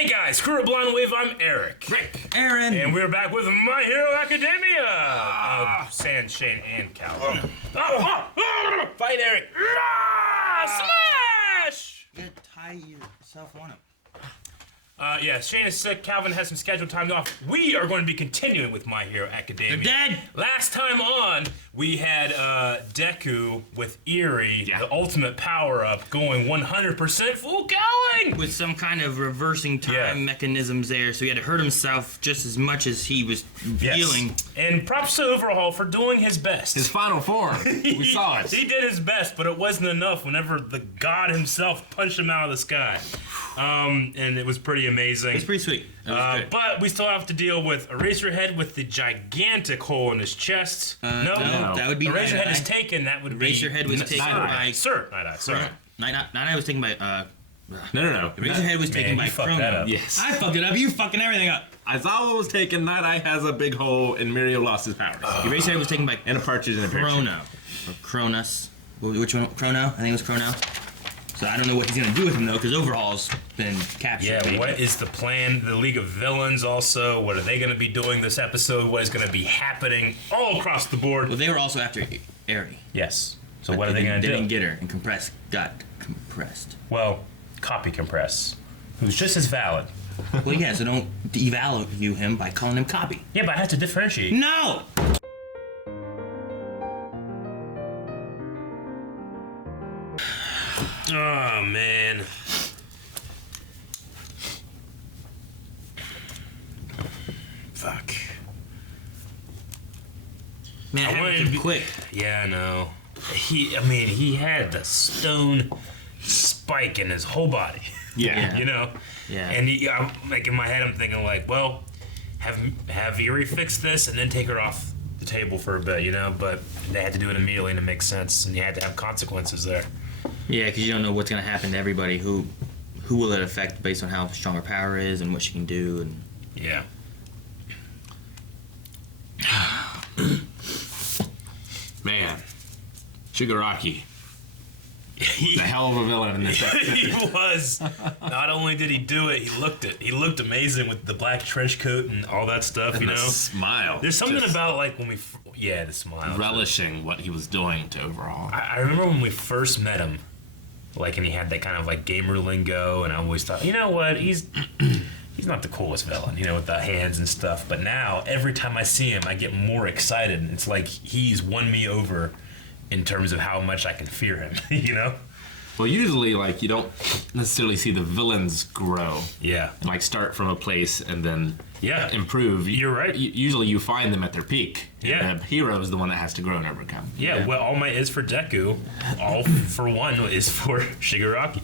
Hey guys, Crew of Blonde Wave, I'm Eric. Rick. Aaron. And we're back with My Hero Academia! San, Shane, and Calvin. Fight Eric! Smash! You gotta tie yourself on him. Yeah, Shane is sick, Calvin has some scheduled time off. We are going to be continuing with My Hero Academia. They're dead! Last time on, we had Deku with Eerie, the ultimate power-up, going 100% full going! With some kind of reversing time mechanisms there, so he had to hurt himself just as much as he was healing. And props to Overhaul for doing his best. His final form. We saw it. He did his best, but it wasn't enough whenever the god himself punched him out of the sky. And it was pretty amazing. It's pretty sweet. But we still have to deal with Eraserhead with the gigantic hole in his chest. No, that would be Eraserhead is taken. That would be Eraserhead was taken by Sir Night-Eye. Sorry. Night-Eye was taken by No. Eraserhead was taken by fucked that Chrono. up. Yes. I fucked it up. You fucking everything up. Aizawa was taken, Night-Eye has a big hole, and Mirio lost his powers. Eraserhead was taken by And a partridge in a pear tree. Chrono. Or Cronus. Which one? Chrono? I think it was Chrono. So I don't know what he's gonna do with him though, because Overhaul's been captured. Yeah, what is the plan? The League of Villains also. What are they going to be doing this episode? What is going to be happening all across the board? Well, they were also after Eri. Yes. So what are they going to do? They didn't get her, and got compressed. Well, copy compress, who's just as valid. Well, yeah, so don't devalue him by calling him copy. Yeah, but I have to differentiate. No! Oh, man. Fuck. Man, I I wanted wanted to be quick. Yeah, I know. He had the stone spike in his whole body. Yeah. You know? Yeah. And I'm, like, in my head, I'm thinking, like, well, have Eerie fix this and then take her off the table for a bit, you know? But they had to do it immediately to make sense, and you had to have consequences there. Yeah, because you don't know what's gonna happen to everybody. Who will it affect based on how strong her power is and what she can do? And Yeah. Man. Shigaraki. The hell of a villain in this episode. He was. Not only did he do it, he looked it. He looked amazing with the black trench coat and all that stuff, And you the know? smile. There's something Just about, like, when we... Yeah, the smile. relishing what he was doing to Overhaul. I remember when we first met him, like, and he had that kind of, like, gamer lingo, and I always thought, you know what, he's not the coolest villain, you know, with the hands and stuff. But now, every time I see him, I get more excited. It's like he's won me over in terms of how much I can fear him, you know? Well, usually, like, you don't necessarily see the villains grow. Yeah. Like, start from a place and then improve. You're right. Usually you find them at their peak. Yeah. And the hero is the one that has to grow and overcome. Yeah, well, All Might is for Deku. All for One is for Shigaraki.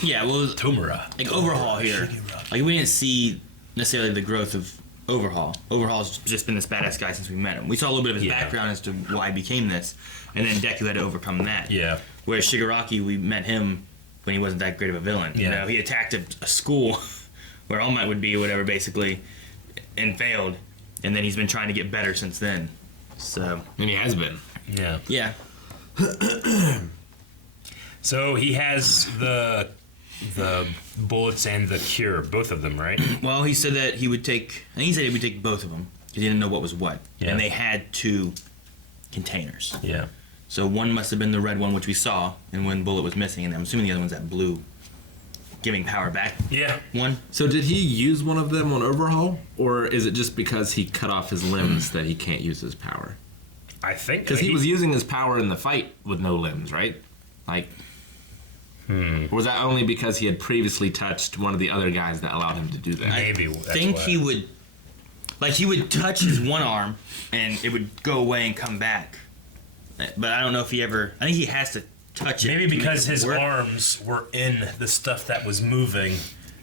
yeah, well, Tomura. like Overhaul here, like we didn't see necessarily the growth of Overhaul. Overhaul's just been this badass guy since we met him. We saw a little bit of his background as to why he became this, and then Deku had to overcome that. Yeah. Whereas Shigaraki, we met him when he wasn't that great of a villain. You know, he attacked a school where All Might would be, or whatever, basically, and failed. And then he's been trying to get better since then. So. And he has been. Yeah. Yeah. So he has the bullets and the cure, both of them, right? Well, he said that he would take. I think he said he would take both of them because he didn't know what was what, and they had 2 containers. Yeah. So one must have been the red one, which we saw, and one bullet was missing, and I'm assuming the other one's that blue, giving power back. Yeah. One. So did he use one of them on Overhaul? Or is it just because he cut off his limbs that he can't use his power? I think Because he was using his power in the fight with no limbs, right? Like, or was that only because he had previously touched one of the other guys that allowed him to do that? maybe. I think he would, like, he would touch his one arm, and it would go away and come back. But I don't know if he ever. I think he has to touch it. Maybe to because make it his work. arms were in the stuff that was moving,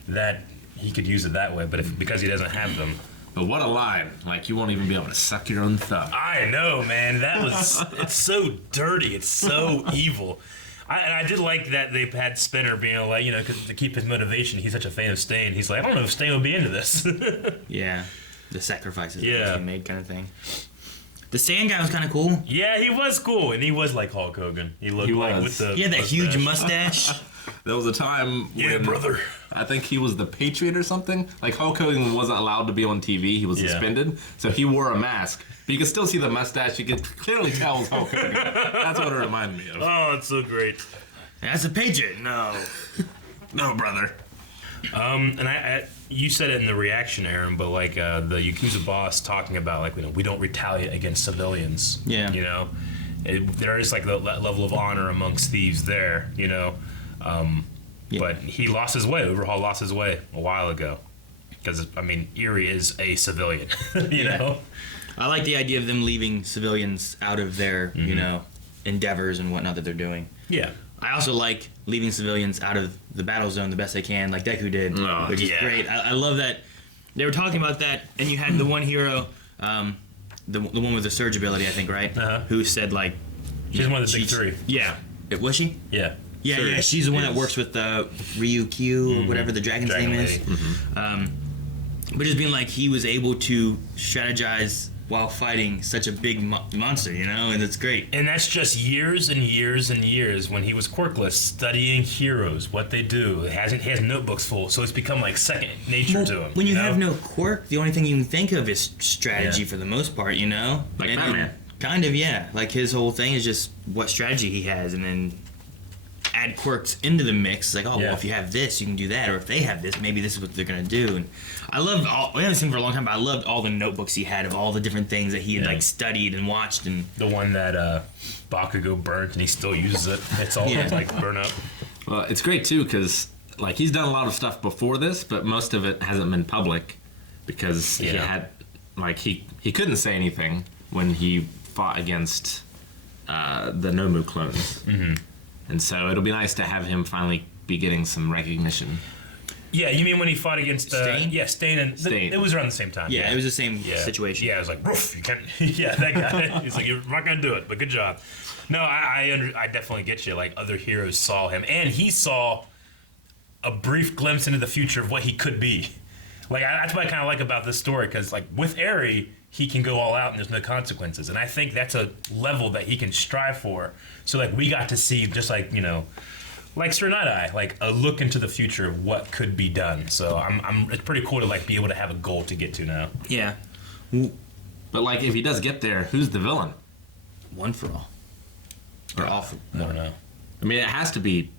that he could use it that way. But because he doesn't have them. But what a line. Like, you won't even be able to suck your own thumb. I know, man. That was. It's so dirty. It's so evil. And I did like that they had Spinner being like, you know, 'cause to keep his motivation. He's such a fan of Stain. He's like, I don't know if Stain will be into this. Yeah, the sacrifices that Yeah. he made, kind of thing. The sand guy was kind of cool. Yeah, he was cool, and he was like Hulk Hogan. He looked He like was. with the. He had that huge mustache. There was a time when brother. I think he was the Patriot or something. Like Hulk Hogan wasn't allowed to be on TV. He was suspended. So he wore a mask. But you could still see the mustache. You could clearly tell it was Hulk Hogan. That's what it reminded me of. Oh, it's so great. That's a Patriot. No. No, brother. And you said it in the reaction, Aaron, but like the Yakuza boss talking about like we don't retaliate against civilians. Yeah. You know, there is like that level of honor amongst thieves there. You know, but he lost his way. Overhaul lost his way a while ago because I mean Erie is a civilian. you know. I like the idea of them leaving civilians out of their you know endeavors and whatnot that they're doing. Yeah. I also like leaving civilians out of the battle zone the best they can, like Deku did, which is great. I love that they were talking about that, and you had the one hero, the one with the surge ability, I think, right? Who said like, She's one of the big three. Yeah, was she? Yeah. Yeah, Sure yeah. is. She's the one that works with Ryukyu or whatever the dragon's Dragon name is. Lady. But just being like he was able to strategize while fighting such a big monster, you know, and it's great. And that's just years and years and years when he was quirkless, studying heroes, what they do. He has notebooks full, so it's become like second nature to him. When you know? have no quirk, the only thing you can think of is strategy for the most part, you know? Like Batman. Kind of, yeah. Like his whole thing is just what strategy he has, and then add quirks into the mix. Like, oh, well, if you have this, you can do that. Or if they have this, maybe this is what they're going to do. And I loved we haven't seen him for a long time, but I loved all the notebooks he had of all the different things that he had like studied and watched. And the one that Bakugo burnt, and he still uses it. It's all like burn up. Well, it's great too because like he's done a lot of stuff before this, but most of it hasn't been public because he had like he couldn't say anything when he fought against the Nomu clones. And so it'll be nice to have him finally be getting some recognition. Yeah, you mean when he fought against Stain? Yeah, Stain and Stain. It was around the same time. yeah, it was the same situation. Yeah, I was like, Roof, you can't. Yeah, that guy. He's like, you're not gonna do it, but good job. No, I definitely get you. Like other heroes saw him, and he saw a brief glimpse into the future of what he could be. Like that's what I kind of like about this story, because like with Eri, he can go all out and there's no consequences, and I think that's a level that he can strive for. So like we got to see just like like Sir Night-Eye, like a look into the future of what could be done. So it's pretty cool to like be able to have a goal to get to now. Yeah. But like if he does get there, who's the villain? One for all. Or all for I don't know. I mean, it has to be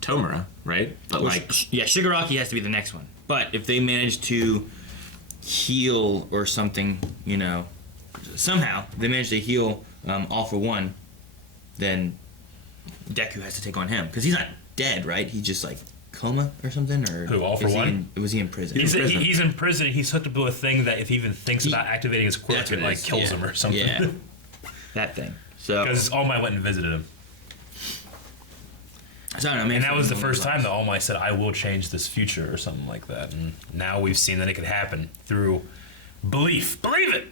Tomura, right? But like, Shigaraki has to be the next one. But if they manage to heal or something, somehow they manage to heal All for One, then Deku has to take on him, because he's not dead, right? He's just like coma or something, or Who, All for One? Was he in prison? He's in prison. He's hooked up to a thing that if he even thinks about activating his quirk, it like kills him or something. Yeah, that thing. So Because All Might went and visited him. So, I don't know, And that was the first time that All Might said, I will change this future or something like that. And now we've seen that it could happen through belief. Believe it!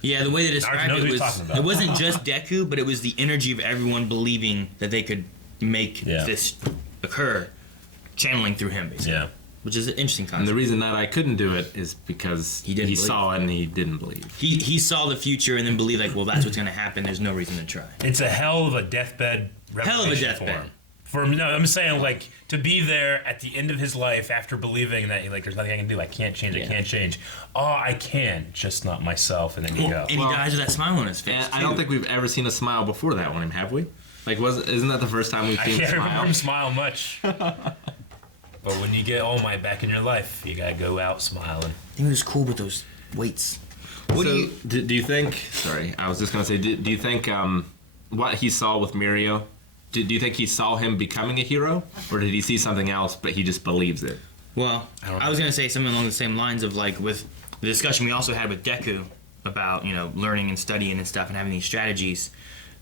Yeah, the way they described knows it what he's was, talking about. it wasn't just Deku, but it was the energy of everyone believing that they could make this occur, channeling through him, basically. Yeah. Which is an interesting and concept. the reason that I couldn't do it is because he saw it and he didn't believe. He saw the future and then believed, like, well, that's what's going to happen. There's no reason to try. It's a hell of a deathbed revelation for him. I'm saying, like, to be there at the end of his life after believing that, like, there's nothing I can do. I can't change. I can't change. Oh, I can, just not myself. And then you go. And he dies with that smile on his face. And I don't think we've ever seen a smile before that one, have we? Like, isn't that the first time we've I seen him can't smile? remember him smile much. But when you get All Might back in your life, you gotta go out smiling. I think it was cool with those weights. Do you think? Sorry, I was just gonna say. Do you think what he saw with Mirio? Do you think he saw him becoming a hero, or did he see something else but he just believes it? Well, I was going to say something along the same lines of, like, with the discussion we also had with Deku about, learning and studying and stuff and having these strategies,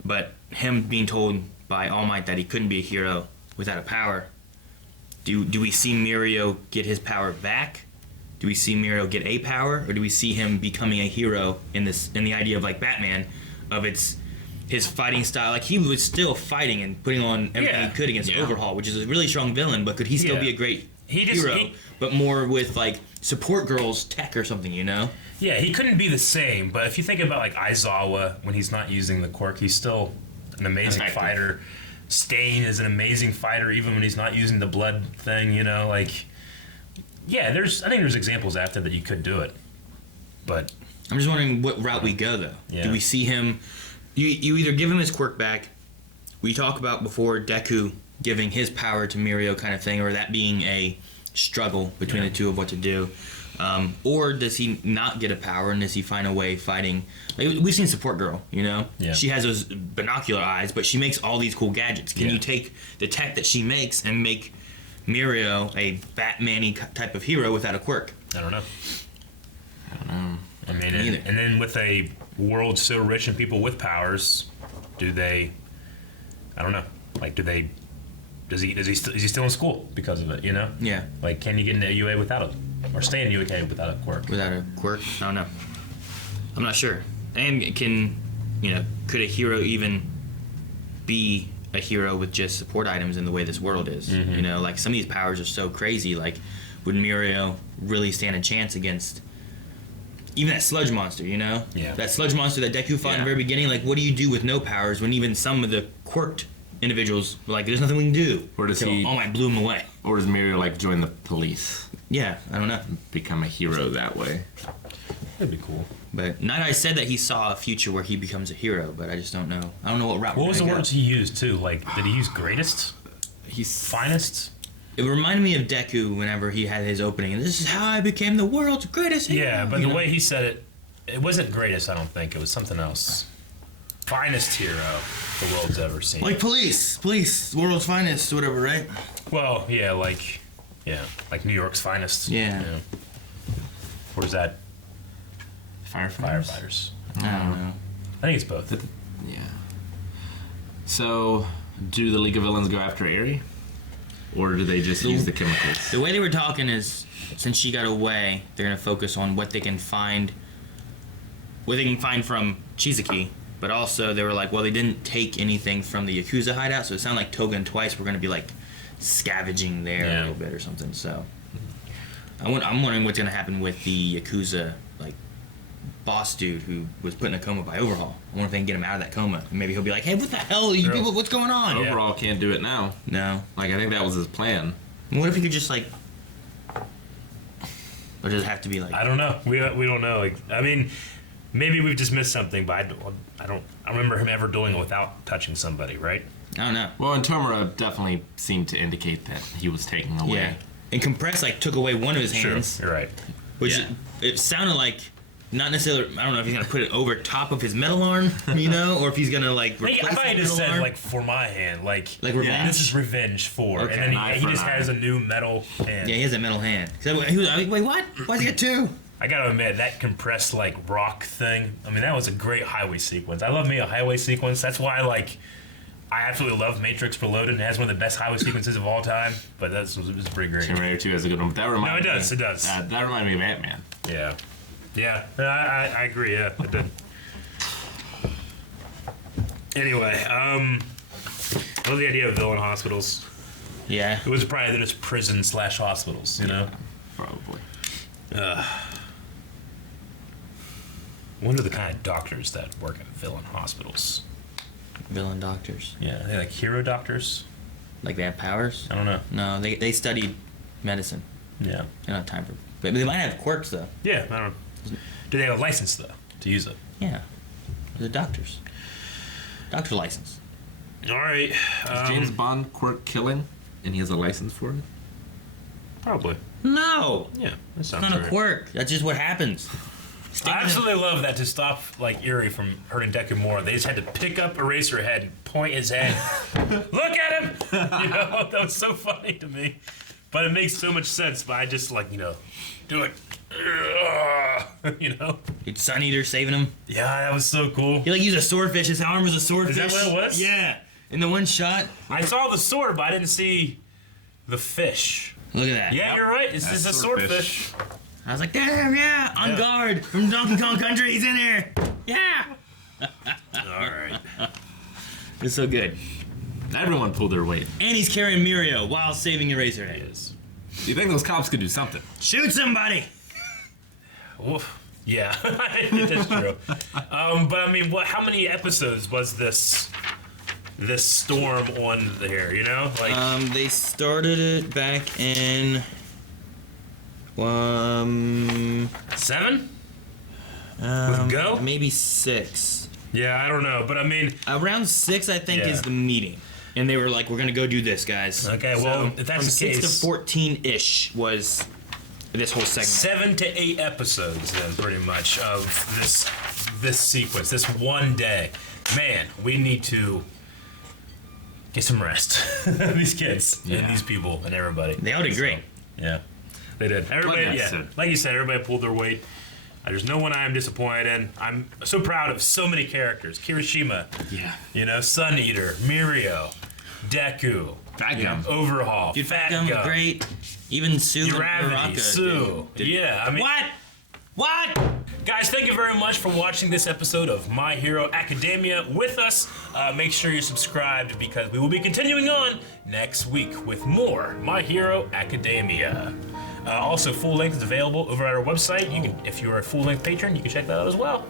but him being told by All Might that he couldn't be a hero without a power. Do we see Mirio get his power back? Do we see Mirio get a power, or do we see him becoming a hero in the idea of, like, Batman, of his fighting style? Like, he was still fighting and putting on everything he could against Overhaul, which is a really strong villain, but could he still be a great hero, but more with, like, support girls tech or something, Yeah, he couldn't be the same, but if you think about, like, Aizawa, when he's not using the quirk, he's still an amazing fighter. Stain is an amazing fighter even when he's not using the blood thing, you know, like yeah, I think there's examples after that you could do it. But I'm just wondering what route we go though. Yeah. Do we see him you either give him his quirk back, we talk about before Deku giving his power to Mirio kind of thing, or that being a struggle between the two of what to do. Or does he not get a power and does he find a way fighting? Like, we've seen Support Girl, you know? Yeah. She has those binocular eyes, but she makes all these cool gadgets. Can you take the tech that she makes and make Mirio a Batman-y type of hero without a quirk? I don't know. I mean, Neither. and then with a world so rich and people with powers, do they? I don't know. Like, is he still in school because of it? You know? Yeah. Like, can you get into UA without it, or stay in UA without a quirk? Without a quirk? I don't know. I'm not sure. And could a hero even be a hero with just support items in the way this world is? Mm-hmm. You know, like some of these powers are so crazy. Like, would Mirio really stand a chance against even that sludge monster, you know? Yeah. That sludge monster that Deku fought in the very beginning, like, what do you do with no powers when even some of the quirked individuals were like, there's nothing we can do? Or does he... Oh, my, blew him away. Or does Mirio, like, join the police? Yeah, I don't know. Become a hero that way? That'd be cool. But Night Eye said that he saw a future where he becomes a hero, but I just don't know. I don't know what route What we're was the gonna go. words he used too? Like, did he use greatest? He's... Finest? It reminded me of Deku whenever he had his opening, and this is how I became the world's greatest hero. Yeah, but the way he said it, it wasn't greatest, I don't think. It was something else. Finest hero the world's ever seen. Like police, world's finest, whatever, right? Well, yeah, like New York's finest. Yeah. Or is that Firefighters? I don't know. I think it's both. Yeah. So, do the League of Villains go after Eri? Or do they just use the chemicals? The way they were talking is, since she got away, they're gonna focus on what they can find from Shizuki. But also, they were like, well, they didn't take anything from the Yakuza hideout, so it sounded like Toga and Twice were gonna be like scavenging there a little bit or something. So, I'm wondering what's gonna happen with the Yakuza like boss dude who was put in a coma by Overhaul. I wonder if they can get him out of that coma. And maybe he'll be like, hey, what the hell are you people? What's going on? Overall can't do it now. No. Like, I think that was his plan. What if he could just like, or does it have to be like? I don't know. We don't know. Like, I mean, maybe we've just missed something, but I remember him ever doing it without touching somebody, right? I don't know. Well, and Tomura definitely seemed to indicate that he was taken away. Yeah. And Compress like took away one of his hands. You're right. Which it sounded like not necessarily. I don't know if he's gonna put it over top of his metal arm, you know, or if he's gonna like replace I thought he his just metal said arm. like for my hand, like revenge. This is revenge for, Okay, and eye then he for just an has eye. a new metal hand. Yeah, he has a metal hand. He was like, wait, what? Why's he got two? I gotta admit that compressed like rock thing. I mean, that was a great highway sequence. I love me a highway sequence. That's why I absolutely love Matrix Reloaded. It has one of the best highway sequences of all time. But it was pretty great. Terminator 2 has a good one, but that reminded me. It does. That reminded me of Ant-Man. Yeah. I agree. Yeah, it did. Anyway, I love the idea of villain hospitals. Yeah. It was probably just prison/hospitals, you know? Probably. I wonder the kind of doctors that work at villain hospitals. Villain doctors. Yeah, are they like hero doctors? Like they have powers? I don't know. No, they studied medicine. Yeah. They don't have time for. But they might have quirks though. Yeah, I don't know. Do they have a license though to use it? Yeah. They're doctors. Doctor license. All right. Is James Bond quirk killing, and he has a license for it? Probably. No. Yeah, that It's sounds not a right. quirk. That's just what happens. I absolutely love that to stop like Eri from hurting Deku more. They just had to pick up Eraserhead and point his head. Look at him! You know, that was so funny to me. But it makes so much sense. But I just do it. You know? It's Sun Eater saving him. Yeah, that was so cool. He used a swordfish. His arm was a swordfish. Is that what it was? Yeah. In the one shot. I saw the sword, but I didn't see the fish. Look at that. Yeah, you're right. It's That's just a swordfish. swordfish. I was like, damn, yeah, on guard from Donkey Kong Country. He's in here. Yeah. All right. It's so good. Everyone pulled their weight. And he's carrying Mirio while saving Eraserhead. Do you think those cops could do something? Shoot somebody. Oof. Yeah, that's true. But I mean, how many episodes was this this storm on here? You know, like They started it back in 7 with Go. maybe 6. Yeah, I don't know, but I mean, Around 6, I think, Yeah. is the meeting. And they were like, we're going to go do this, guys. Okay, well, if that's from the 6 case- to 14-ish was this whole segment. 7 to 8 episodes, then, pretty much, of this sequence, this one day. Man, we need to get some rest. These kids and these people and everybody. They all did great. Yeah, they did. Everybody, Like I yeah, said. like you said, everybody pulled their weight. There's no one I am disappointed in. I'm so proud of so many characters. Kirishima, Yeah. Sun Eater, Mirio, Deku, Fat Gum. Overhaul, Dude, Fat Gum, Gum, great. Even Sue and Gravity, Baraka Sue. did- Yeah, I mean, What? guys, thank you very much for watching this episode of My Hero Academia with us. Make sure you're subscribed because we will be continuing on next week with more My Hero Academia. Also, full length is available over at our website. You can, if you're a full length patron, you can check that out as well.